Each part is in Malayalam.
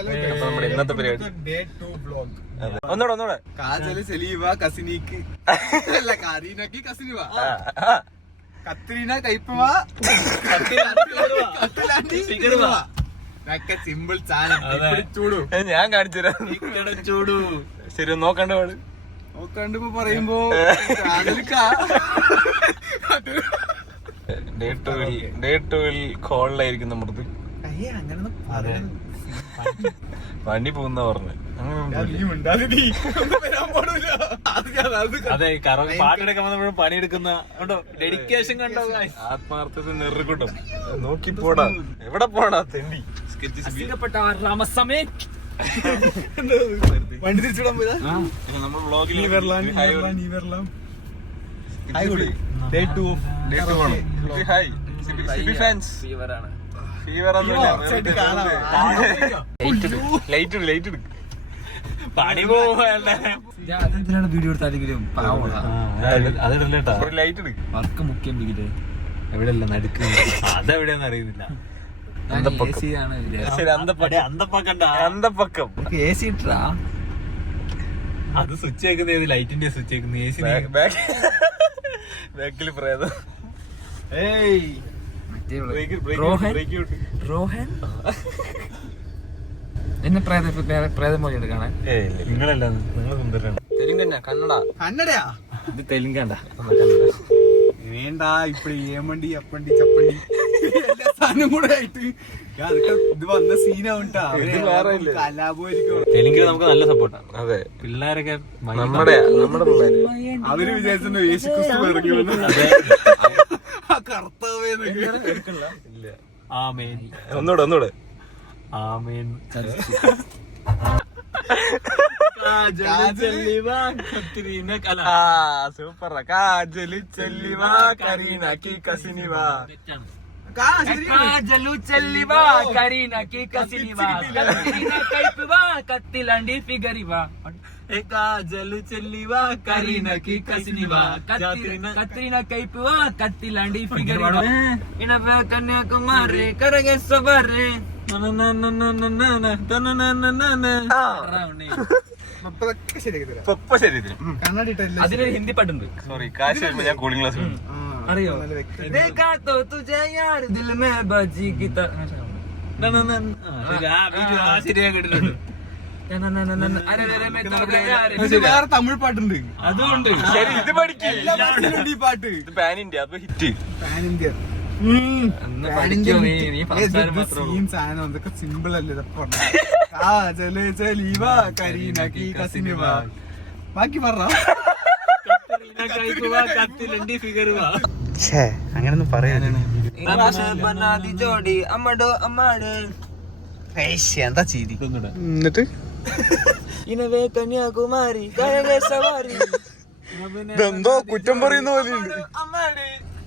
നമ്മുടെ ഇന്നത്തെ പരിപാടി ഒന്നൂടെ കാജല് സെലീവ കസിനിക്ക് അല്ല കരീനക്ക് കസിനിവ കത്രീന കൈപ്പവ സിമ്പിൾ സാധനം ചൂടു ഞാൻ കാണിച്ചുതരാം ചൂടു ശരി നോക്കണ്ട പാട് നോക്കണ്ട് പറയുമ്പോ ഡേ ടൂവിൽ കോളിലായിരിക്കും നമ്മുടെ പണി പോകുന്ന പറഞ്ഞു അതെ പാട്ടെടുക്കാൻ വന്നപ്പോഴും പണിയെടുക്കുന്ന ഡെഡിക്കേഷൻ കണ്ടോ ആത്മാർത്ഥത്തിൽ നെറുകൂട്ടും നോക്കി പോടാ എവിടെ പോടാ തെണ്ടി വണ്ടി തിരിച്ചിടാൻ പോയതാ നമ്മൾ വ്ളോഗിൽ ലൈറ്റ് പണി പോവല്ലേ വീഡിയോ എടുത്താലെങ്കിലും അതിടല്ലേട്ടാ ലൈറ്റ് എടുക്കും വർക്ക് മുഖ്യം എവിടെയല്ല നടുക്ക് അതെവിടെയാന്ന് അറിയുന്നില്ല അന്തപ്പക്കം അത് സ്വിച്ച് വെക്കുന്ന ഏത് ലൈറ്റിന്റെ സ്വിച്ച് വെക്കുന്ന എ സി ബാക്കിൽ പ്രേതം റോഹൻ എന്നെ പ്രേതം പോലെ കാണാൻ നിങ്ങളല്ല നിങ്ങൾ സുന്ദരനാണ് തെലുങ്കന്ന കന്നഡയാ ഇത് തെലുങ്കണ്ട വേണ്ട ഇപ്പഴ ഏമണ്ടി അപ്പണ്ടി ചപ്പണ്ടി എല്ലാ സാധനം കൂടെ ആയിട്ട് ഇത് വന്ന സീനാവണ്ടാ കലാപോയിരിക്കും. തെലുങ്കിൽ നമുക്ക് നല്ല സപ്പോർട്ടാണ്. അതെ പിള്ളേരൊക്കെ നമ്മുടെ പിള്ളേര് അവര് വിചാരിച്ചു യേശുക്രിസ്തു ഇറങ്ങി വന്നു കർത്താവേന്നൊക്കെ. ഒന്നൂടെ ആമേൻ സൂപ്പർ കാജലി ചെല്ലിവാ കരീനക്കി കസിനിവാ కాజలు చెల్లివా కరీనాకి కసినివా కత్రినా కైపువా కత్తిలాంటి ఫిగరివా కాజలు చెల్లివా కరీనాకి కసినివా కత్రినా కైపువా కత్తిలాంటి ఫిగరివా ఇనవ కన్యాకుమారి కరగే సబరే അതിനൊരു ഹിന്ദി പാട്ടുണ്ട്. സോറി കാശ് വരുമ്പോ ഞാൻ കൂളിംഗ് ക്ലാസ് അറിയോ देखा तो तुझे यार दिल में बजी की വേറെ തമിഴ് പാട്ടുണ്ട് അതുകൊണ്ട് ശരി ഇത് പഠിക്കും ഈ പാട്ട്. ഇത് പാൻ ഇന്ത്യ അത് ഹിറ്റ് പാൻ ഇന്ത്യ സാധനം ഇതൊക്കെ സിമ്പിൾ അല്ലേ ഇതൊക്കെ കരീനക്കി കസിനിവാ ബാക്കി പറഞ്ഞ അങ്ങനൊന്നും പറയാനാണ് ജോഡി അമ്മടോ അമ്മാട് എന്താ ചെയ്തി എന്നിട്ട് ഇനവേ കന്യാകുമാരി കരകെ സവാരി ഇതെന്തോ കുറ്റം പറയുന്ന പോലെയുണ്ട്.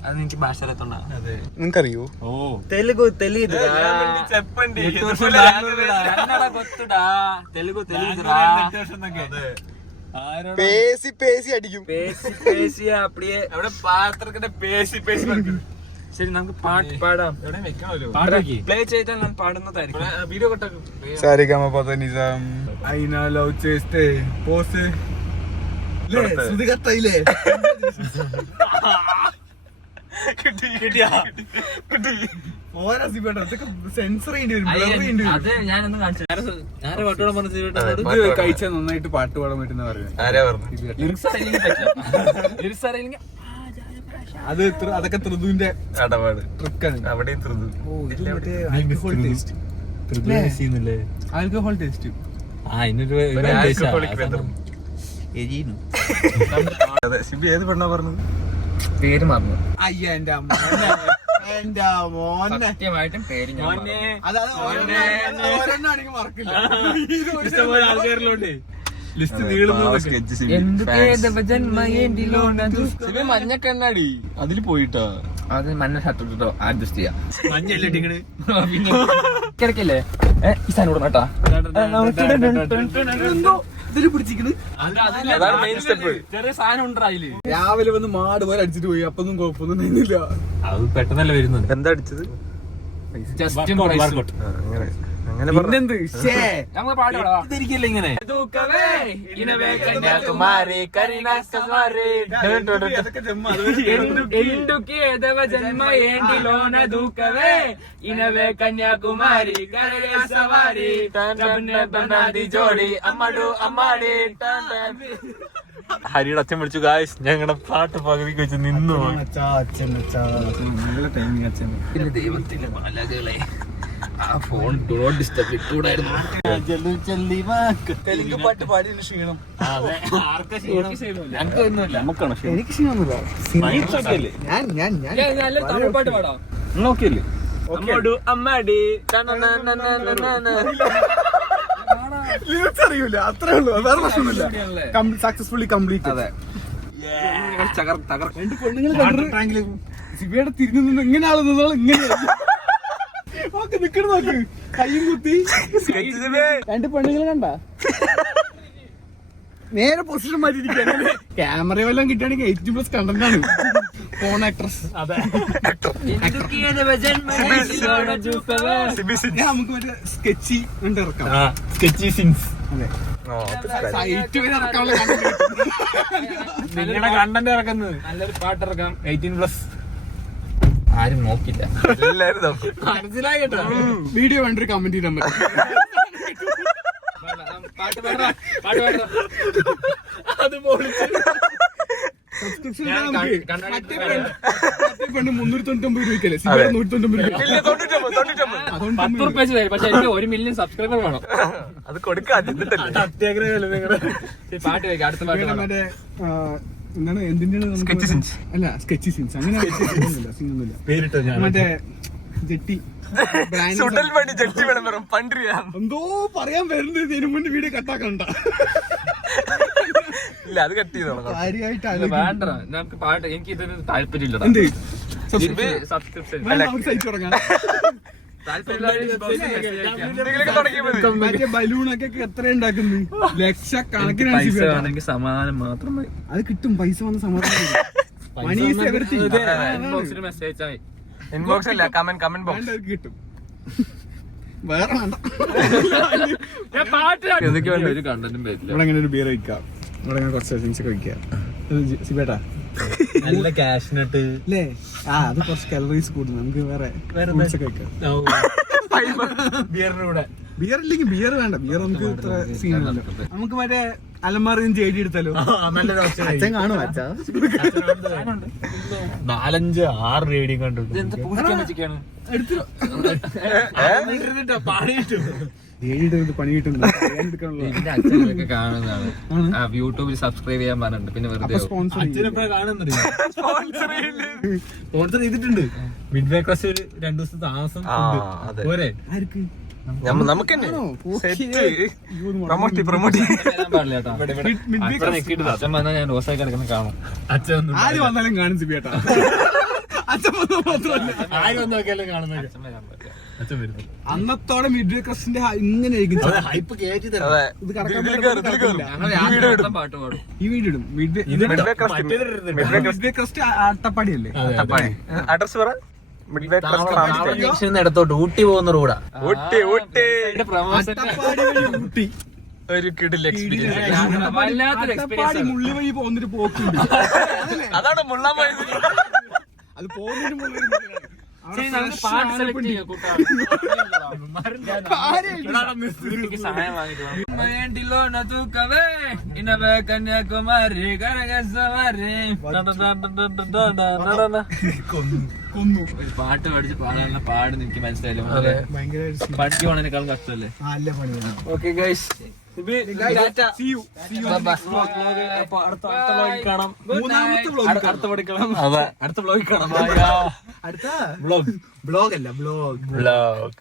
അത് എനിക്ക് ഭാഷ അറിയത്തോണ്ടാ. നിനക്കറിയോ? తెలుగు తెలీదు చెప్పండి గొత్తుడా తెలుగు తెలీదురా പേസി പേസി അടിക്കും. പേശി അപ്പടിയെ അവിടെ പാത്രത്തിന്റെ പേശി ശരി നമുക്ക് പാട്ട് പാടാം. പ്ലേ ചെയ്താൽ ഞാൻ പാടുന്നതായിരിക്കും. വീഡിയോ കൊട്ടാക്കും സാരിഗമ പദനിസം అయినా లవ్ చేస్తే పోసే సుది కట్టయిలే സെൻസർ അത് ഞാനൊന്നും കാണിച്ചു കഴിച്ചാൽ നന്നായിട്ട് പാട്ട് പാടാൻ പറ്റുന്ന പറയുന്നത്. ആരാ പറഞ്ഞു അത് അതൊക്കെ ത്രിതുവിന്റെ ഇടപാട് ട്രിക്കാണ്. അവിടെയും ത്രിതു ആൽക്കഹോൾ ടേസ്റ്റ്. ആൽക്കഹോൾ ടേസ്റ്റ് അതെ ശിബി ഏത് പെണ്ണാ പറഞ്ഞത് പേര് മറന്നു. അയ്യ എന്റെ അമ്മ എന്റെ മോനെ സത്യമായിട്ടും പേര് ഞാൻ ഓരോന്നാണെങ്കിൽ മറക്കില്ല. ആൾക്കാരിലുണ്ട് ലിസ്റ്റ് ശിബി മഞ്ഞ കണ്ണാടി അതില് പോയിട്ടാ അത് മഞ്ഞ ഷർട്ടോ അഡ്ജസ്റ്റ് ചെയ്യാം. മഞ്ഞല്ലേ കിടക്കല്ലേ ഈ സാധനം കേട്ടാ അതാണ് മെയിൻ സ്റ്റെപ്പ്. ചെറിയ സാധനം ഉണ്ടോ അതില്. രാവിലെ വന്ന് മാട് പോലെ അടിച്ചിട്ട് പോയി. അപ്പൊന്നും കുഴപ്പമൊന്നും നിന്നില്ല. അത് പെട്ടെന്നല്ലേ വരുന്നത്. എന്താ അടിച്ചത് ജസ്റ്റ് അങ്ങനെ പിന്നെന്ത് ശ്ശേ. നമുക്ക് പാട്ട് പാടാം. ഇതിരിക്കില്ല ഇങ്ങനെ കന്യാകുമാരി കരുണാസമാരി ఎందుకి ఎదవ జన్మ ఏంటిలోన దూకవే ఇనవే కన్యాకుమారి కరడే సవారి ബനാതി ജോഡി അമ്മടു അമ്മാടി ഹരിയുടെ അച്ഛൻ വിളിച്ചു ഗായ്സ് ഞങ്ങളുടെ പാട്ട് പകുതിക്ക് വെച്ച് നിന്നു പോയി. ദൈവത്തിന്റെ മാലകളെ ആ ഫോൺ ഡു നോട്ട് ഡിസ്റ്റർബ് ഇട്ടൂടായിരുന്നു. തെലുങ്ക് പാട്ട് പാടിയ ക്ഷീണം ഞങ്ങൾക്ക് ഒന്നുമില്ല, നമുക്കാണ് എനിക്ക് ക്ഷീണമൊന്നുമില്ല. ഞാൻ നല്ലൊരു തമിഴ് പാട്ട് പാടാം. നോക്കിയല്ലേ അമ്മടു അമ്മാടി അറിയൂല, അത്രേ ഉള്ളൂ, വേറെ പ്രശ്നമൊന്നുമില്ല. Successfully complete. അതെ, രണ്ട് പെണ്ണുങ്ങൾ കണ്ടിട്ട് ശിവയുടെ തിരിഞ്ഞു നിന്ന് ഇങ്ങനെ ആള് നിന്നോളൂ, ഇങ്ങനെ നോക്ക് നിക്കണ നോക്ക്, കയ്യും കുത്തി. രണ്ട് പെണ്ണുങ്ങൾ കണ്ട നേരെ പൊസിഷൻ മാറ്റിയിരിക്കുകയാണ്. ക്യാമറ വല്ലതും കിട്ടുകയാണെങ്കിൽ 80+ കണ്ടന്റ് ആണ്. Phone actress. അതെ, നമുക്ക് മറ്റേ സ്കെച്ചി കൊണ്ട് ഇറക്കാം. Sketchy scenes. അതെ, സൈറ്റ് വരെ ഇറക്കാനുള്ള നിങ്ങളുടെ കണ്ടന്റ് ഇറക്കുന്നത് നല്ലൊരു പാട്ട് ഇറക്കാം 18+. ആരും നോക്കില്ല, എല്ലാരും നോക്കും. മനസ്സിലായി കേട്ടോ. വീഡിയോ വേണ്ടൊരു കമന്റ് ചെയ്താൽ മതി. പാട്ട് പാടാ, പാട്ട് പാടാ. അത് സബ്സ്ക്രിപ്ഷൻ മറ്റേ പെണ്ണ് 399 രൂപയ്ക്കല്ലേ, 199 രൂപ. 10 റുപ്യ തരും, പക്ഷെ എനിക്ക് 1 മില്യൺ സബ്സ്ക്രൈബർ വേണം. അത് കൊടുക്കാം. അത്യാഗ്രഹമല്ലേ നിങ്ങളുടെ പാട്ട് വെക്കാം, അടുത്ത പാട്ട് പാടാം. മറ്റേ എന്താണ് എന്തിന്റെയാണ് അല്ല സ്കെച്ച് സീൻസ് അങ്ങനെ സീനൊന്നുമില്ല. മറ്റേ ജെട്ടി എന്തോ പറയാൻ വരുന്നത് ഇതിനു മുന്നേ വീഡിയോ കട്ടാക്കണ്ട. ഇല്ല, അത് കട്ട് ചെയ്തോളാം. കാര്യമായിട്ട് വേണ്ട, നമുക്ക് പാട്ട് എനിക്ക് ഇതിന് താല്പര്യമില്ല. എന്ത് സബ്സ്ക്രിപ്ഷൻ നമുക്ക് സൈറ്റ് തുടങ്ങാം. മറ്റേ ബലൂണൊക്കെ എത്ര ഉണ്ടാക്കുന്നു, ലക്ഷക്കണക്കിനാണ്. പൈസ ആണെങ്കിൽ സമാധാനം മാത്രം മതി. അത് കിട്ടും, പൈസ വന്ന സമാധാനം. Money is everything. ഇൻബോക്സിൽ മെസ്സേജ് ആയി. ഇൻബോക്സ് അല്ല, കമന്റ് ബോക്സ്. വേണ്ടവർക്ക് കിട്ടും, വേറെ വേണ്ട. എന്തൊക്കെ വേണ്ട, ഒരു കണ്ടന്റും വരില്ല. ഇവിടെ അങ്ങനെ ഒരു ബിയർ കഴിക്കാം, ഇവിടെ അങ്ങനെ കുറച്ച് ഡ്രിങ്ക്സ് ഒക്കെ കഴിക്കാം. സിബേട്ടാ നല്ല ക്യാഷിനട്ട് അല്ലേ? അത് കുറച്ച് കാലറീസ് കൂടും, നമുക്ക് വേറെ ഫ്രൂട്ട്സ് ഒക്കെ കഴിക്കാം. ബിയറിന്റെ കൂടെ. ബിയർ ഇല്ലെങ്കിൽ ബിയർ വേണ്ട, ബിയർ നമുക്ക് ഇത്ര സീനല്ലോ. നമുക്ക് മറ്റേ അലമാറിന്ന് ചേടി എടുത്താലോ? നല്ലൊരു ഓപ്ഷൻ. അച്ഛൻ കാണും, അച്ഛാ 4-5-6 റേഡിയും കണ്ടു. പണി കിട്ടുന്നുണ്ട്. എന്റെ അച്ഛനൊക്കെ കാണുന്നതാണ്. യൂട്യൂബിൽ സബ്സ്ക്രൈബ് ചെയ്യാൻ പറഞ്ഞിട്ടുണ്ട്. പിന്നെ വെറുതെ സ്പോൺസർ സ്പോൺസർ ചെയ്തിട്ടുണ്ട്. മിഡ് ബ്രേക്ക്ഫാസ്റ്റ് 2 ദിവസം താമസം പോരെ? ആർക്ക്? നമുക്ക് വരാൻ പാടില്ല കേട്ടോ. അത്ര നെക്കിട്ട് അച്ഛൻ വന്നാൽ ഞാൻ റോസായി കിടക്കുന്ന കാണും. അച്ഛൻ ആര് വന്നാലും കാണും സിബേട്ടാ. അച്ഛൻ വന്നാൽ മാത്രമല്ല, ആര് വന്ന് നോക്കിയാലും കാണുന്നത്. അച്ഛൻ വരാൻ പറ്റില്ല. അച്ഛൻ വരുന്നു. അന്നത്തോടെ മിഡ് ബ്രേക്ക്ഫാസ്റ്റിന്റെ ഇങ്ങനെ ഹൈപ്പ് കയറ്റി ഇത് കറക്കാൻ ഞങ്ങൾ പാട്ട് പാടും. ഈ വീഡിയോ ഇടും. Mid breakfast അട്ടപ്പാടിയല്ലേ? അഡ്രസ് പറ. ഇടത്തോട്ട് ഊട്ടി പോകുന്ന റോഡാ. ഊട്ടി അട്ടപ്പാടി വഴി ഊട്ടി. ഒരു കിടിൽ എക്സ്പീരിയൻസ്. വല്ലാത്തൊരു അട്ടപ്പാടി മുള്ളി വഴി പോകുന്നൊരു പോക്കുണ്ട്. അതാണ് മുള്ളാൻ പോയത്. അത് പോകുന്നതിന് മുള്ളി പാട്ട് സെലക്ട് ചെയ്യാം കൂട്ടുകാർ. സഹായം വാങ്ങിട്ട് കന്യാകുമാരി പാട്ട് പഠിച്ച് പാടാനുള്ള പാട് എനിക്ക് മനസ്സിലായില്ല. പഠിക്ക് പോണേക്കാളും കഷ്ടമല്ലേ? ഓക്കെ ഗൈസ്, അടുത്ത ബ്ലോഗിൽ കാണാം. ബ്ലോഗ് അല്ല ബ്ലോഗ്. ബ്ലോഗ്.